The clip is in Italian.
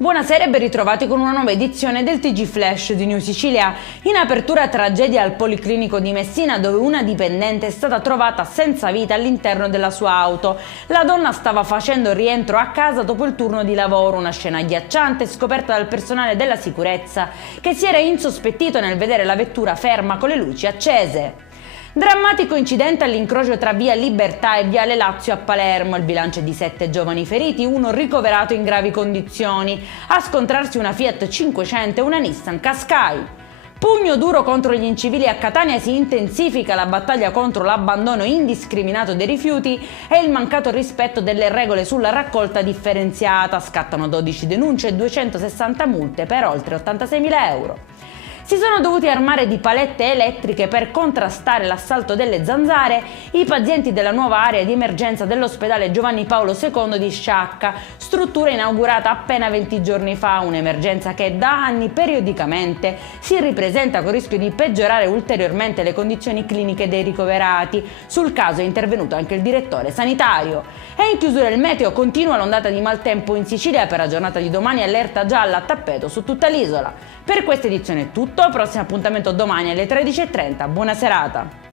Buonasera e ben ritrovati con una nuova edizione del TG Flash di New Sicilia. In apertura tragedia al Policlinico di Messina, dove una dipendente è stata trovata senza vita all'interno della sua auto. La donna stava facendo rientro a casa dopo il turno di lavoro, una scena agghiacciante scoperta dal personale della sicurezza che si era insospettito nel vedere la vettura ferma con le luci accese. Drammatico incidente all'incrocio tra via Libertà e viale Lazio a Palermo. Il bilancio è di 7 giovani feriti, uno ricoverato in gravi condizioni. A scontrarsi una Fiat 500 e una Nissan Qashqai. Pugno duro contro gli incivili a Catania, si intensifica la battaglia contro l'abbandono indiscriminato dei rifiuti e il mancato rispetto delle regole sulla raccolta differenziata. Scattano 12 denunce e 260 multe per oltre 86.000 euro. Si sono dovuti armare di palette elettriche per contrastare l'assalto delle zanzare i pazienti della nuova area di emergenza dell'ospedale Giovanni Paolo II di Sciacca, struttura inaugurata appena 20 giorni fa, un'emergenza che da anni periodicamente si ripresenta con il rischio di peggiorare ulteriormente le condizioni cliniche dei ricoverati. Sul caso è intervenuto anche il direttore sanitario. E in chiusura il meteo: continua l'ondata di maltempo in Sicilia, per la giornata di domani allerta gialla a tappeto su tutta l'isola. Per questa edizione è tutto, prossimo appuntamento domani alle 13:30, buona serata!